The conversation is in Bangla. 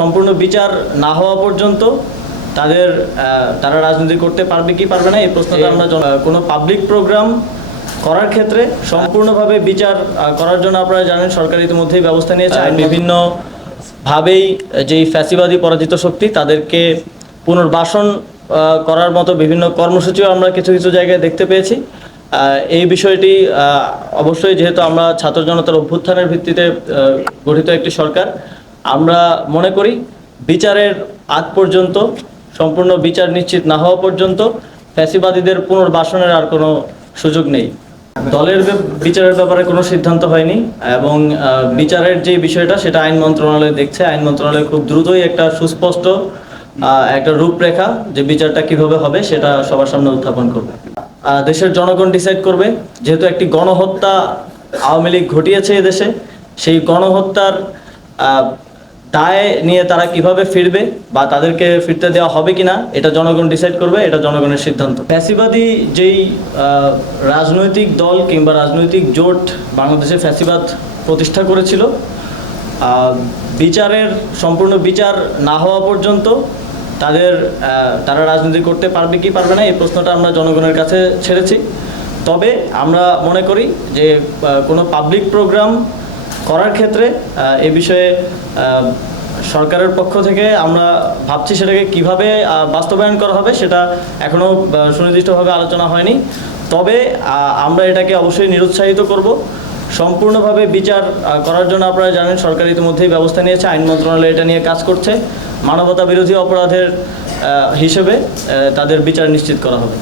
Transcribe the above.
সম্পূর্ণ বিচার না হওয়া পর্যন্ত তারা রাজনীতি করতে পারবে কি পারবে না এই প্রশ্নটা আমরা কোনো পাবলিক প্রোগ্রাম করার ক্ষেত্রে সম্পূর্ণভাবে বিচার করার জন্য আপনারা জানেন সরকার ইতিমধ্যেই ব্যবস্থা নিয়েছে। বিভিন্ন ভাবেই যেই ফ্যাসিবাদী পরাজিত শক্তি তাদেরকে পুনর্বাসন করার মতো বিভিন্ন কর্মসূচিও আমরা কিছু কিছু জায়গায় দেখতে পেয়েছি। এই বিষয়টি অবশ্যই যেহেতু আমরা ছাত্র জনতার অভ্যুত্থানের ভিত্তিতে গঠিত একটি সরকার, আমরা মনে করি বিচারের আগ পর্যন্ত সম্পূর্ণ বিচার নিশ্চিত না হওয়া পর্যন্ত ফ্যাসিবাদীদের পুনর্বাসনের আর কোনো সুযোগ নেই। দলের বিচারের ব্যাপারে কোনো সিদ্ধান্ত হয়নি এবং বিচারের যে বিষয়টা সেটা আইন মন্ত্রণালয় দেখছে। আইন মন্ত্রণালয় খুব দ্রুতই একটা সুস্পষ্ট একটা রূপরেখা যে বিচারটা কিভাবে হবে সেটা সবার সামনে উত্থাপন করবে। দেশের জনগণ ডিসাইড করবে, যেহেতু একটি গণহত্যা আওয়ামী লীগ ঘটিয়েছে এদেশে, সেই গণহত্যার দায় নিয়ে তারা কিভাবে ফিরবে বা তাদেরকে ফিরতে দেওয়া হবে কিনা এটা জনগণ ডিসাইড করবে, এটা জনগণের সিদ্ধান্ত। ফ্যাসিবাদী যেই রাজনৈতিক দল কিংবা রাজনৈতিক জোট বাংলাদেশে ফ্যাসিবাদ প্রতিষ্ঠা করেছিল, বিচারের সম্পূর্ণ বিচার না হওয়া পর্যন্ত তারা রাজনীতি করতে পারবে কি পারবে না এই প্রশ্নটা আমরা জনগণের কাছে ছেড়েছি। তবে আমরা মনে করি যে কোনো পাবলিক প্রোগ্রাম করার ক্ষেত্রে এ বিষয়ে সরকারের পক্ষ থেকে আমরা ভাবছি সেটাকে কিভাবে বাস্তবায়ন করা হবে সেটা এখনও সুনির্দিষ্টভাবে আলোচনা হয়নি। তবে আমরা এটাকে অবশ্যই নিরুৎসাহিত করব। সম্পূর্ণভাবে বিচার করার জন্য আপনারা জানেন সরকার ইতিমধ্যেই ব্যবস্থা নিয়েছে। আইন মন্ত্রণালয় এটা নিয়ে কাজ করছে। মানবতা বিরোধী অপরাধের হিসেবে তাদের বিচার নিশ্চিত করা হবে।